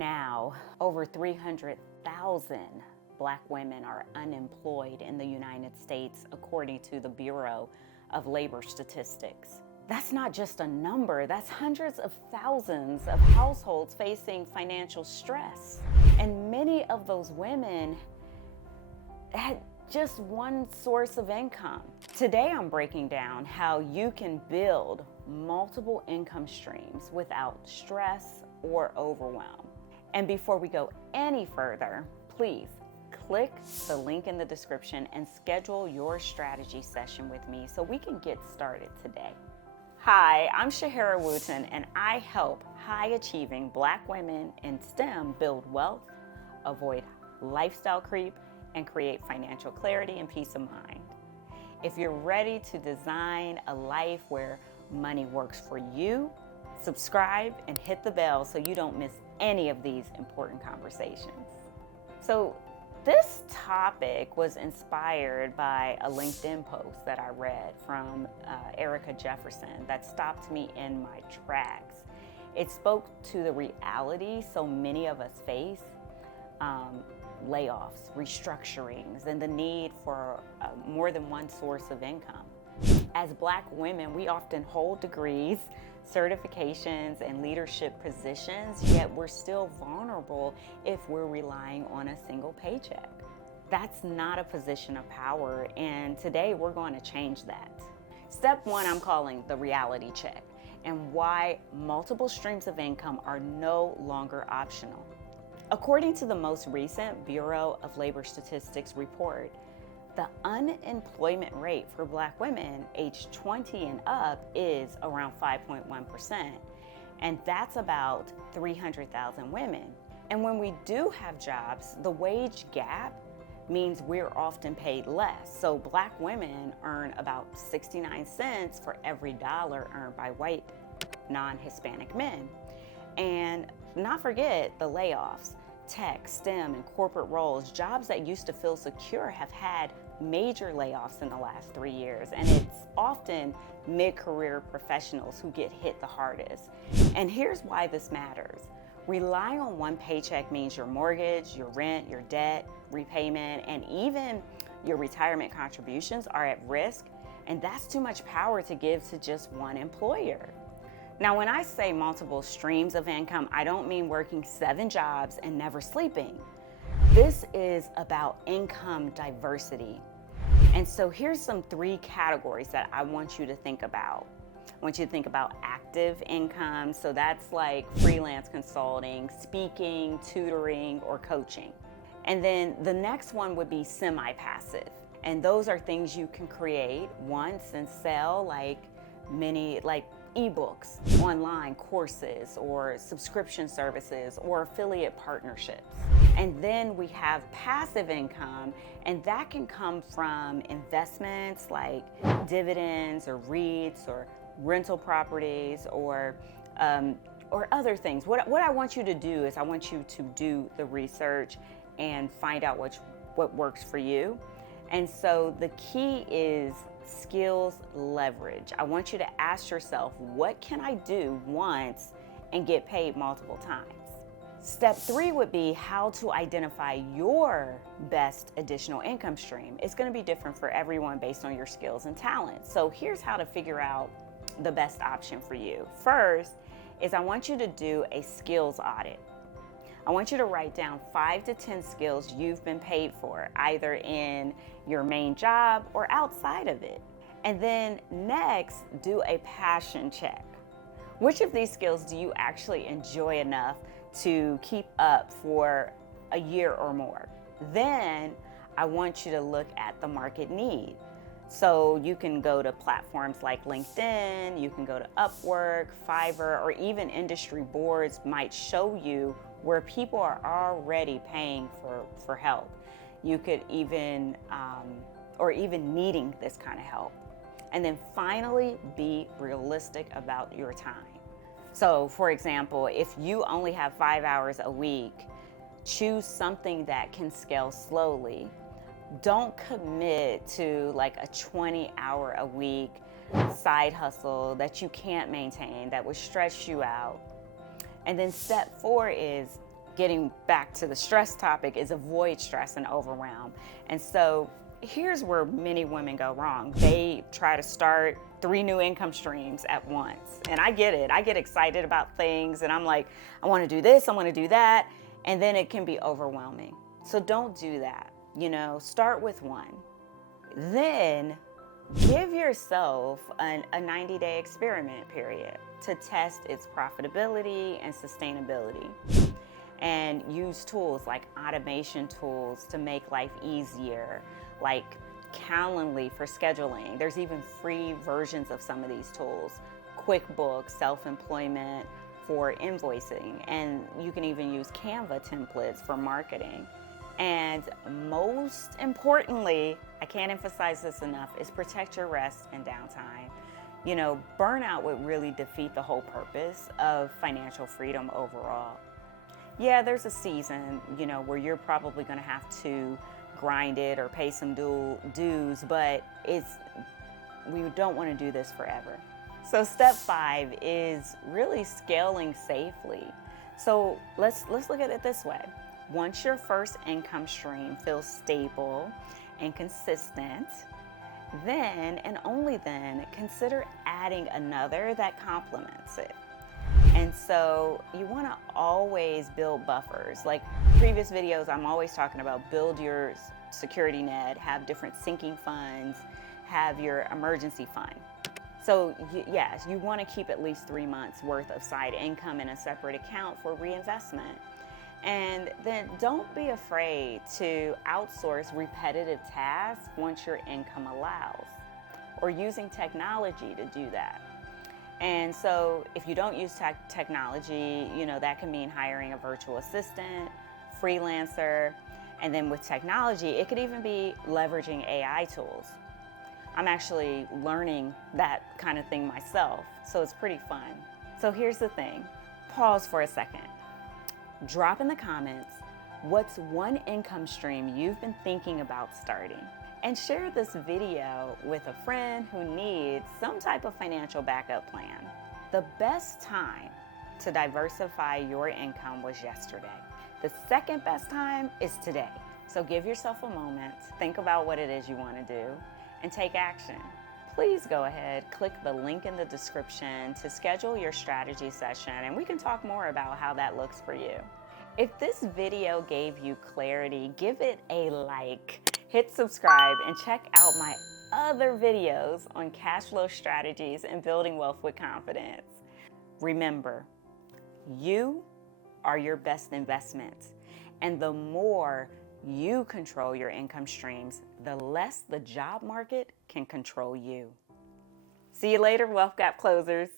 now, over 300,000 Black women are unemployed in the United States, according to the Bureau of Labor Statistics. That's not just a number, that's hundreds of thousands of households facing financial stress. And many of those women had just one source of income. Today I'm breaking down how you can build multiple income streams without stress or overwhelm. And before we go any further, please click the link in the description and schedule your strategy session with me so we can get started today. Hi, I'm Shehara Wooten, and I help high-achieving Black women in STEM build wealth, avoid lifestyle creep, and create financial clarity and peace of mind. If you're ready to design a life where money works for you, subscribe and hit the bell so you don't miss any of these important conversations. So this topic was inspired by a LinkedIn post that I read from Erica Jefferson that stopped me in my tracks. It spoke to the reality so many of us face, layoffs, restructurings, and the need for more than one source of income. As Black women, we often hold degrees, certifications, and leadership positions, yet we're still vulnerable if we're relying on a single paycheck. That's not a position of power, and today we're going to change that. Step one, I'm calling the reality check, and why multiple streams of income are no longer optional. According to the most recent Bureau of Labor Statistics report, the unemployment rate for Black women aged 20 and up is around 5.1%, and that's about 300,000 women. And when we do have jobs, the wage gap means we're often paid less. So Black women earn about 69 cents for every dollar earned by white non-Hispanic men. And not forget the layoffs. Tech, STEM, and corporate roles, jobs that used to feel secure have had major layoffs in the last 3 years, and it's often mid-career professionals who get hit the hardest. And here's why this matters. Relying on one paycheck means your mortgage, your rent, your debt, repayment, and even your retirement contributions are at risk, and that's too much power to give to just one employer. Now, when I say multiple streams of income, I don't mean working 7 jobs and never sleeping. This is about income diversity. And so here's some 3 categories that I want you to think about. I want you to think about active income. So that's like freelance consulting, speaking, tutoring, or coaching. And then the next one would be semi-passive. And those are things you can create once and sell, like ebooks, online courses, or subscription services, or affiliate partnerships. And then we have passive income, and that can come from investments like dividends or REITs or rental properties or other things. What I want you to do is I want you to do the research and find out what works for you. And so the key is skills leverage. I want you to ask yourself, what can I do once and get paid multiple times? Step 3 would be how to identify your best additional income stream. It's going to be different for everyone based on your skills and talents. So here's how to figure out the best option for you. First is I want you to do a skills audit. I want you to write down 5 to 10 skills you've been paid for, either in your main job or outside of it. And then next, do a passion check. Which of these skills do you actually enjoy enough to keep up for a year or more? Then I want you to look at the market need. So you can go to platforms like LinkedIn, you can go to Upwork, Fiverr, or even industry boards might show you where people are already paying for help. You could even, or even needing this kind of help. And then finally, be realistic about your time. So for example, if you only have 5 hours a week, choose something that can scale slowly. Don't commit to like a 20-hour a week side hustle that you can't maintain, that would stress you out. And then step 4 is getting back to the stress topic, is avoid stress and overwhelm. And so here's where many women go wrong. They try to start 3 new income streams at once. And I get it. I get excited about things and I'm like, I want to do this, I want to do that. And then it can be overwhelming. So don't do that. Start with one. Then give yourself a 90-day experiment period to test its profitability and sustainability. And use tools like automation tools to make life easier, like Calendly for scheduling. There's even free versions of some of these tools. QuickBooks, self-employment for invoicing, and you can even use Canva templates for marketing. And most importantly, I can't emphasize this enough, is protect your rest and downtime. Burnout would really defeat the whole purpose of financial freedom overall. Yeah, there's a season, where you're probably going to have to grind it or pay some dues, but we don't want to do this forever. So step 5 is really scaling safely. So let's look at it this way. Once your first income stream feels stable and consistent, then and only then consider adding another that complements it. And so you want to always build buffers. Like previous videos, I'm always talking about build your security net, have different sinking funds, have your emergency fund. So yes, you want to keep at least 3 months worth of side income in a separate account for reinvestment. And then don't be afraid to outsource repetitive tasks once your income allows, or using technology to do that. And so if you don't use technology, that can mean hiring a virtual assistant, freelancer, and then with technology, it could even be leveraging AI tools. I'm actually learning that kind of thing myself, so it's pretty fun. So here's the thing, pause for a second. Drop in the comments, what's one income stream you've been thinking about starting? And share this video with a friend who needs some type of financial backup plan. The best time to diversify your income was yesterday. The second best time is today. So give yourself a moment, think about what it is you want to do, and take action. Please go ahead, click the link in the description to schedule your strategy session, and we can talk more about how that looks for you. If this video gave you clarity, give it a like, hit subscribe, and check out my other videos on cash flow strategies and building wealth with confidence. Remember, you are your best investment, and the more you control your income streams, the less the job market can control you. See you later, Wealth Gap Closers.